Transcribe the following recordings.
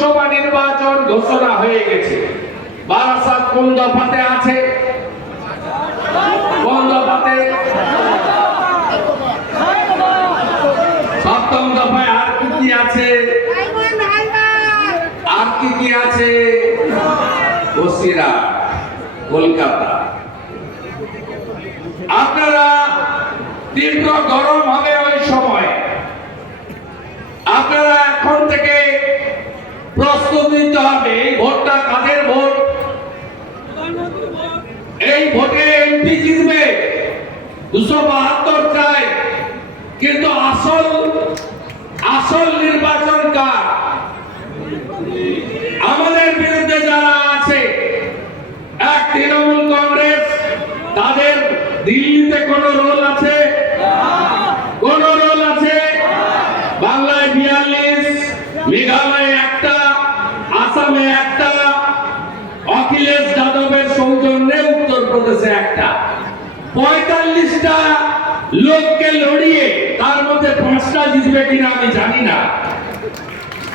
লোকসভা নির্বাচন ঘোষণা হয়ে গেছে। বারাসাত কোন দফাতে আছে? কোন দফাতে? সপ্তম দফায়। আর কি কি আছে? আর কি কি আছে? বসিরহাট, কলকাতা। আপনারা তীব্র গরম হবে ওই সময়। আপনারা এখন থেকে প্রস্তুতি নিতে হবে। এই ভোটটা কাদের ভোট? এই ভোটে এমপি জিতবে 272 চাই, কিন্তু আসল নির্বাচন কার? আমাদের বিরুদ্ধে যারা আছে, এক তৃণমূল কংগ্রেস, তাদের দিল্লিতে কোন রোল আছে? কোন রোল আছে? বাংলায় 42, মেঘালয়ে একটা, আসামে একটা, অখিলেশ যাদবের সৌজন্যে উত্তরপ্রদেশে একটা। 45টা লোককে লড়িয়ে তার মধ্যে 5টা জিতবে কিনা আমি জানি না।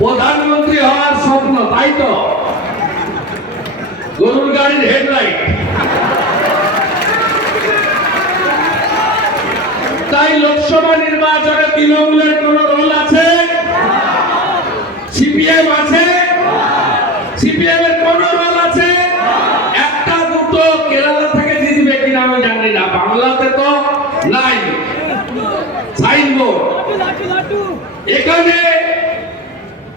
প্রধানমন্ত্রী হওয়ার স্বপ্ন, তাই তো? গরুর গাড়ির হেডলাইট। তাই লোকসভা নির্বাচনে তৃণমূলের কোন রোল আছে? সিপিএম আছে? সিপিএম এর কোন রোল আছে? একটা দুটো কেরালা থেকে জিতবে কিনা আমি জানি না। বাংলাতে তো নাই সাইনবোর্ড। এখানে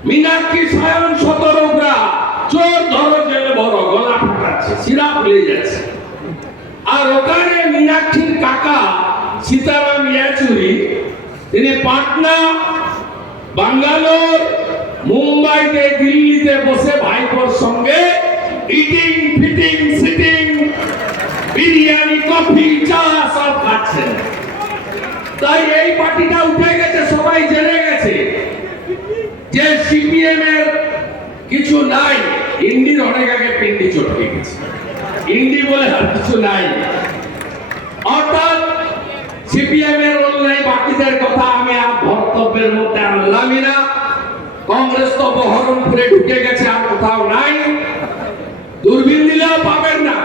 মীনাক্ষী সায়ন সতরোগরা চোর ধরো জেলে বড় গলা ফাটাচ্ছে, শিরা ফুলে যাচ্ছে। আর ওখানে মীনাক্ষীর কাকা সীতারাম ইয়েচুরি, তিনি পাটনা, বাঙ্গালোর, মুম্বাইতে, দিল্লিতে বসে ভাইপোর সঙ্গে eating fitting sitting biryani, coffee, চা সব খাচ্ছেন। তাই এই পার্টিটা উঠে গেছে, সবাই জেনে গেছে যে সিপিএম এর কিছু নাই। ইন্ডির অনেক আগে পিন্ডি চটকে গেছে, ইন্ডি বলে আর কিছু নাই। অর্থাৎ সিপিএম এর রোল নাই। বাকিদের কথা আমি আর বক্তব্যের মধ্যে আনলামই না। কংগ্রেস তো বহরমপুরে ঢুকে গেছে, আর কোথাও নাই। দূরবীন দিলেও পাবেন না।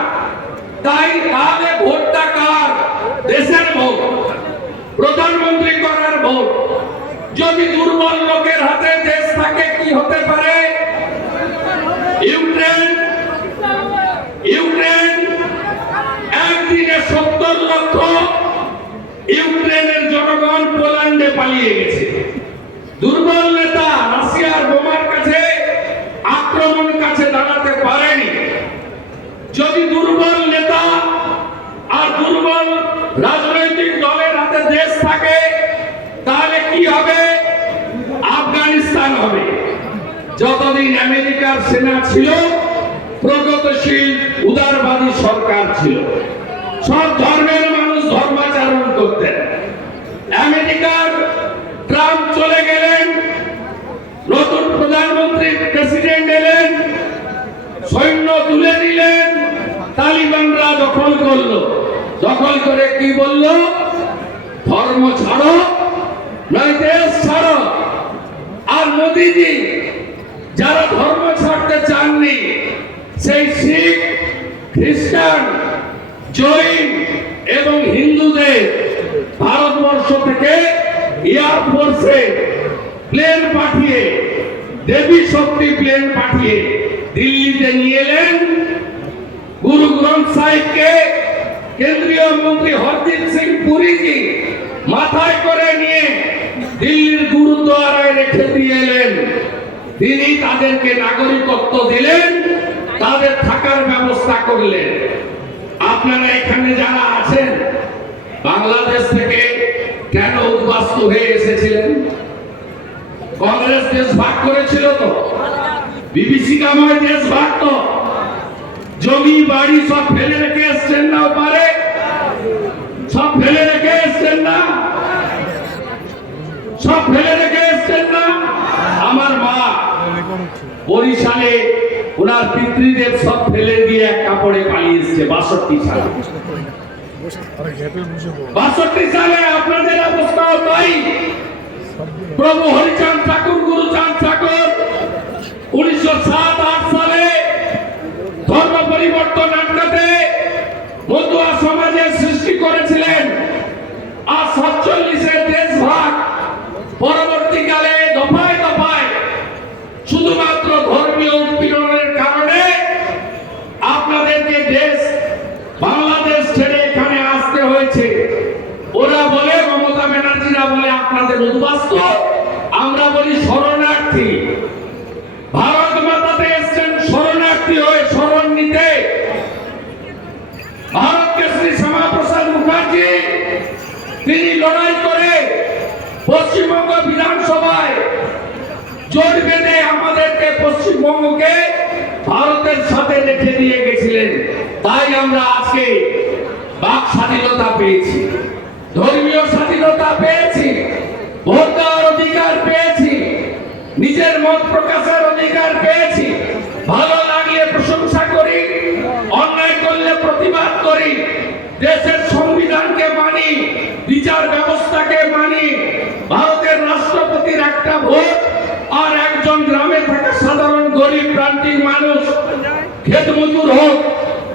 তাই তাহলে ভোটটা কার? দেশের ভোট, প্রধানমন্ত্রী করার ভোট। যদি দুর্বল লোকের হাতে দেশ থাকে কি হতে পারে? ইউক্রেন একদিনে 70 লক্ষ ইউক্রেনের জনগণ পোল্যান্ডে পালিয়ে গেছে। দুর্বল নেতা রাশিয়ার বোমার কাছে, আক্রমণ কাছে দাঁড়াতে পারেনি। যদি দুর্বল নেতা আর দুর্বল রাজনৈতিক দলের হাতে দেশ থাকে, তাহলে কি হবে? আফগানিস্তান হবে। যতদিন আমেরিকার সেনা ছিল, প্রগতিশীল উদারবাদী সরকার ছিল, সব ধর্মের মানুষ ধর্মাচরণ করতেন। আমেরিকার ট্রাম্প চলে গেলেন, নতুন প্রধানমন্ত্রী প্রেসিডেন্ট এলেন, সৈন্য তুলে নিলেন, তালিবানরা দখল করলো। দখল করে কি বলল? ধর্ম ছাড়ো নয় দেশ ছাড়ো। আর মোদিজি যারা ধর্ম ছাড়তে চাননি, সেই শিখ, খ্রিস্টান, জৈন এবং হিন্দুদের ভারতবর্ষ থেকে এয়ারফোর্সে প্লেন পাঠিয়ে, দেবী শক্তি প্লেন পাঠিয়ে দিল্লিতে নিয়ে এলেন। গুরু গ্রন্থ সাহিবকে কেন্দ্রীয় মন্ত্রী হরদীপ সিং পুরীজি মাথায় করে নিয়ে দিল্লির গুরুদ্বারায় রেখে দিয়ে এলেন। তিনি তাদেরকে নাগরিকত্ব দিলেন, তাদের থাকার ব্যবস্থা করলেন। আপনারা এখানে যারা আছেন, বাংলাদেশ থেকে কেন উদ্বাস্তু হয়ে এসেছিলেন? কংগ্রেস দেশ ভাগ করেছিল তো, বিভীষিকাময় দেশ ভাগ তো। জমি বাড়ি সব ফেলে রেখে এসছেন না, ওপারে সব ফেলে রেখে এসছেন না, সব ফেলে রেখে এসছেন না। আমার মা বরিশালে ওনার পিতৃদেব সব ফেলে দিয়ে এক কাপড়ে পালিয়ে এসছে 62 সালে। 62 সালে আপনাদের অবস্থাও তাই। প্রভু হরিচাঁদ ঠাকুর, গুরুচাঁদ ঠাকুর পরিবর্তন আটকাতে মতুয়া সমাজের সৃষ্টি করেছিলেন। আর 47-এর দেশভাগ পরবর্তীকালে দফায় দফায় শুধুমাত্র ধর্মীয় উৎপীড়নের কারণে আপনাদেরকে দেশ বাংলাদেশ ছেড়ে এখানে আসতে হয়েছে। ওরা বলে, মমতা ব্যানার্জিরা বলে আপনাদের উদ্বাস্তু, আমরা বলি শরণার্থী। ভারত মাতাতে এসছেন শরণার্থী হয়ে শরণ নিতে। ভারত কেশরী শ্যামাপ্রসাদ মুখার্জি তিনি লড়াই করে পশ্চিমবঙ্গ বিধানসভায় জোট বেঁধে আমাদেরকে পশ্চিমবঙ্গকে ভারতের সাথে রেখে দিয়ে গেছিলেন। তাই আমরা আজকে বাক স্বাধীনতা পেয়েছি, ধর্মীয় স্বাধীনতা পেয়েছি, ভোট দেওয়ার অধিকার পেয়েছি, নিজের মত প্রকাশের অধিকার পেয়েছি। ভালো লাগলে প্রশংসা করি, অন্যায় করলে প্রতিবাদ করি, দেশের সংবিধানকে মানি, বিচার ব্যবস্থাকে মানি। ভারতের রাষ্ট্রপতির একটা ভোট আর একজন গ্রামে থাকা সাধারণ গরিব প্রান্তিক মানুষ, ক্ষেত মজুর হোক,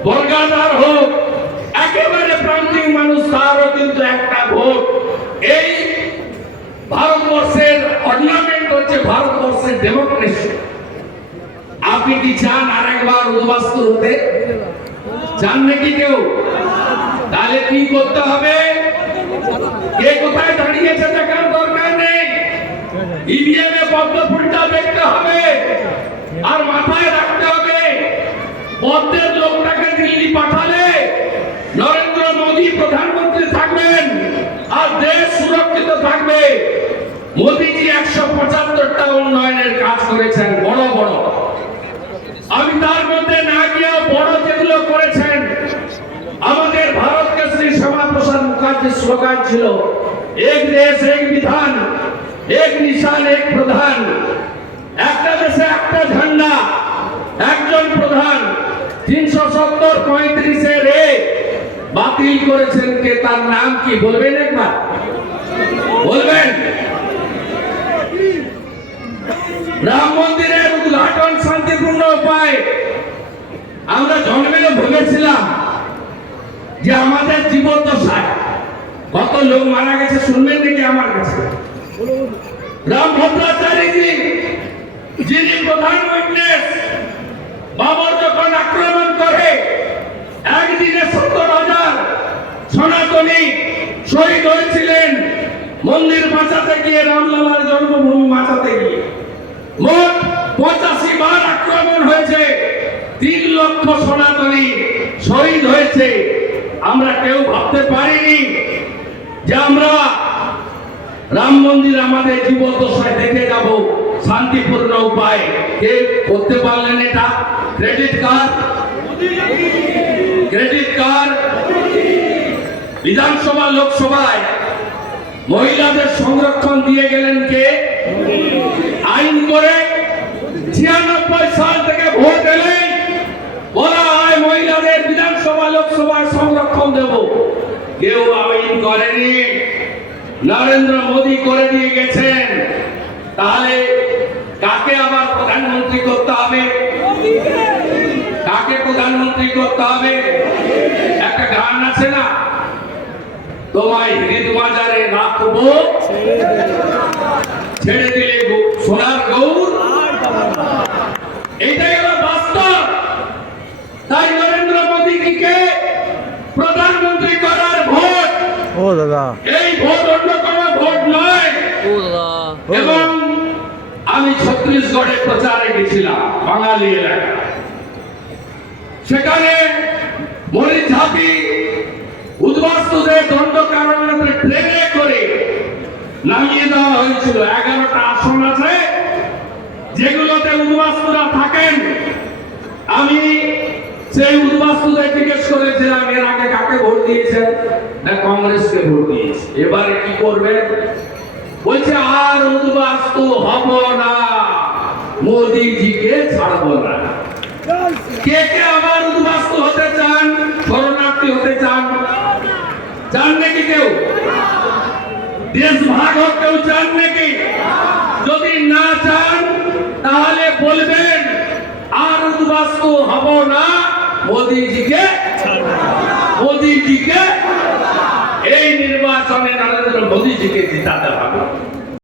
বর্গাদার হোক, একেবারে প্রান্তিক মানুষ, তারও কিন্তু একটা ভোট। এই ভারতবর্ষের অর্নামেন্ট হচ্ছে ভারতবর্ষের ডেমোক্রেসি। আপনি কি চান আরেকবার উদ্বাস্তু হতে? চান নাকি কেউ? তাহলে কি করতে হবে? কে কোথায় দাঁড়িয়েছে দেখার দরকার নেই। ইভিএম এ পদ্ম ফুলটা দেখতে হবে আর মাথায় রাখতে হবে, পদ্মের লোকটাকে দিল্লি পাঠালে নরেন্দ্র মোদী প্রধানমন্ত্রী থাকবেন আর দেশ সুরক্ষিত থাকবে। মোদীজি 175টা উন্নয়নের কাজ করেছেন, বড় বড়। আমি তার মধ্যে না গিয়ে বড় যেগুলো করেছেন, আমাদের ভারত কেশরী শ্যামাপ্রসাদ মুখার্জির স্লোগান ছিল এক দেশ এক বিধান, এক নিশান এক প্রধান। একটা দেশে একটা ঝান্ডা, একজন প্রধান। 370-35-এর বাতিল করেছেন কে? তার নাম কি বলবেন একবার? বলবেন? রাম মন্দিরের উদ্ঘাটন শান্তিপূর্ণ উপায়। আমরা জন্মেও ভেবেছিলাম যে আমাদের জীবদ্দশায় কত লোক মারা গেছে, শুনবেন নাকি আমার কাছে? রাম ভদ্রাচারীজি, যিনি প্রধান উইটনেস, বাবর যখন আক্রমণ করে একদিনে 70,000 সনাতনী শহীদ হয়েছিলেন মন্দির বাঁচাতে গিয়ে, রামলালার জন্মভূমি বাঁচাতে গিয়ে। মোট 85 বার আক্রমণ হয়েছে, 3 লক্ষ সনাতনী শহীদ হয়েছে। আমরা কেউ ভাবতে পারিনি যে আমরা রাম মন্দির আমাদের জীবদ্দশায় দেখে যাব শান্তিপূর্ণ উপায়। কে করতে পারলেন এটা? Credit card, credit card. বিধানসভা লোকসভায় মহিলাদের সংরক্ষণ দিয়ে গেলেন কে? আইন করে 96 সাল থেকে ভোট এলেই বলা হয় মহিলাদের বিধানসভা লোকসভায় সংরক্ষণ দেব। কেউ আইন করেনি, নরেন্দ্র মোদী করে দিয়ে গেছেন। তাহলে কাকে আবার প্রধানমন্ত্রী করতে হবে? কাকে প্রধানমন্ত্রী করতে হবে? একটা গান আছে না, তোমায় হৃদবাজারে রাখবো, ছেড়ে দিলে সোনার গৌর। এইটাই হলো বাস্তব। তাই নরেন্দ্র মোদীকে প্রধানমন্ত্রী করার ভোট, ও দাদা, এই ভোট অন্য কোনো ভোট নয়। ও দাদা। এবং আমি ছত্তিশগড়ে প্রচারে গেছিলাম, বাঙালি এলাকা। সেখানে মরিঝাপি উদ্বাস্তুদের দণ্ডকারণ্যে ট্রেনে করে নামিয়ে দেওয়া হয়েছিল। 11টা আসন আছে যেগুলোতে উদ্বাস্তুরা থাকেন। আমি সেই উদ্বাস্তুদের জিজ্ঞেস করেছিলাম এর আগে কাকে ভোট দিয়েছেন? না, কংগ্রেসকে ভোট দিয়েছে। এবারে কি করবেন? বলছে আর উদ্বাস্তু হব না, মোদীজিকে ছাড়বো না। কে কে আবার উদ্বাস্তু হতে চান, শরণার্থী হতে চান? চান নাকি কেউ? দেশ ভাগ হোক কেউ চান নাকি? যদি না চান তাহলে বলবেন আর উদ্বাস্তু হব না, মোদিজিকে এই নির্বাচনে নরেন্দ্র মোদিজিকে জিতাতে হবে।